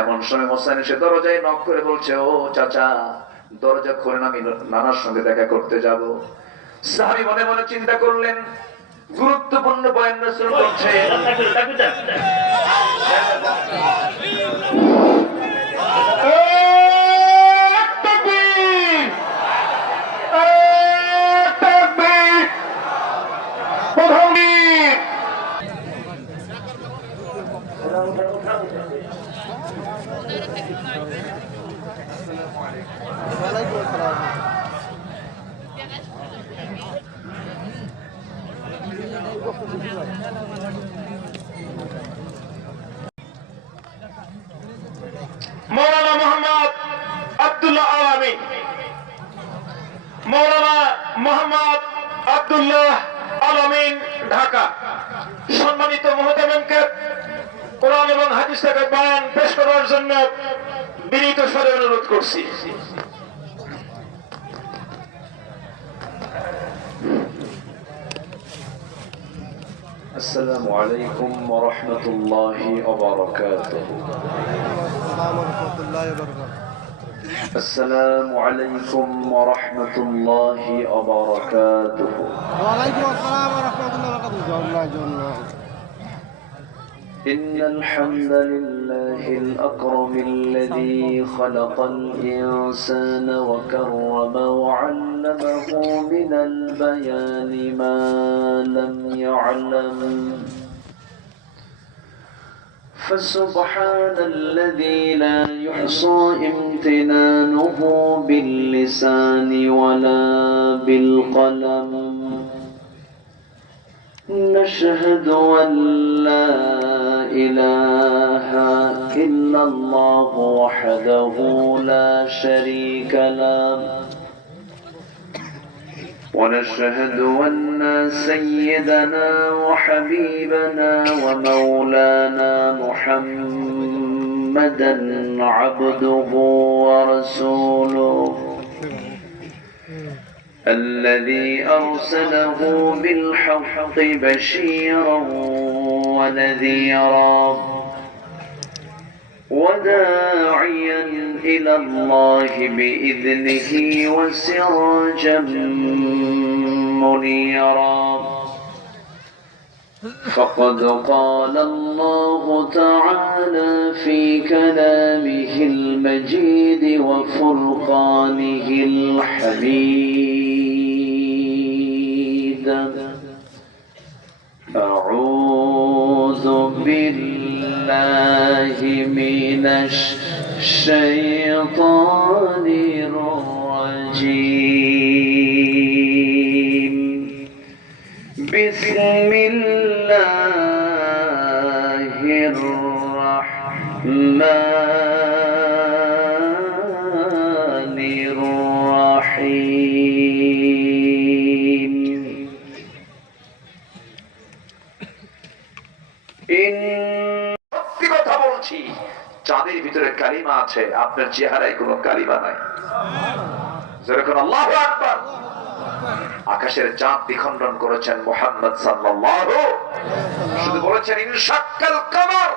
এমন সময় মোসাইন এসে দরজায় নক করে বলছে, ও চাচা দরজা খোলেন, আমি নানার সঙ্গে দেখা করতে যাব। সাহাবী মনে মনে চিন্তা করলেন, গুরুত্বপূর্ণ বয়ান রাসূল করছে। মৌলানা মোহাম্মদ আব্দুল্লাহ আল আমিন, মৌলানা মোহাম্মদ আব্দুল্লাহ আল আমিন, ঢাকা। সম্মানিত মুহতামিমকে কোরআন এবং হাদিস থেকে বয়ান পেশ করার জন্য বিনীত স্বরে অনুরোধ করছি। আসসালামু আলাইকুম ওয়া রাহমাতুল্লাহি ওয়া বারাকাতুহু। السلام عليكم ورحمة الله وبركاته. وعليكم السلام ورحمة الله وبركاته. إن الحمد لله الأكرم الذي خلق الإنسان وكرم وعلمه من البيان ما لم يعلم، فسبحان الذي لا يحصى امتنانه باللسان ولا بالقلم. نشهد أن لا إله إلا الله وحده لا شريك له، ونشهد أن سيدنا وحبيبنا ومولانا محمدا عبده ورسوله الذي أرسله بالحق بشيرا ونذيرا وداعيا إلى الله بإذنه وسراجا منيرا. فقد قال الله تعالى في كلامه المجيد وفرقانه الحميد: أعوذ بالله من الشيطان الرجيم. بسم الله الرحمن الرحيم. সত্যি কথা বলছি, চাঁদের ভিতরে কালিমা আছে, আপনার চেহারায় কোনো কালিমা নাই। যেরকম আল্লাহু আকবার। আকাশের চাঁদ দ্বিখণ্ডন করেছেন মুহাম্মদ সাল্লাল্লাহু, শুধু বলেছেন ইনশাক্কাল কমর,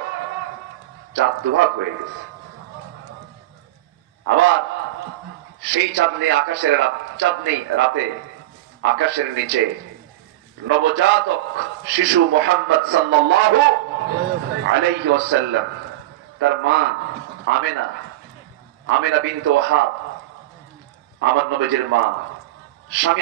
চাঁদ দুভাগ হয়ে গেছে। আবার সেই চাঁদনি আকাশের চাঁদনি রাতে আকাশের নিচে নবজাতক শিশু মুহাম্মদ সাল্লাল্লাহু আলাইহি ওয়াসাল্লাম, তার মা আমেনা বিনতে ওয়াহাব, আমার নবীজির মা, স্বামী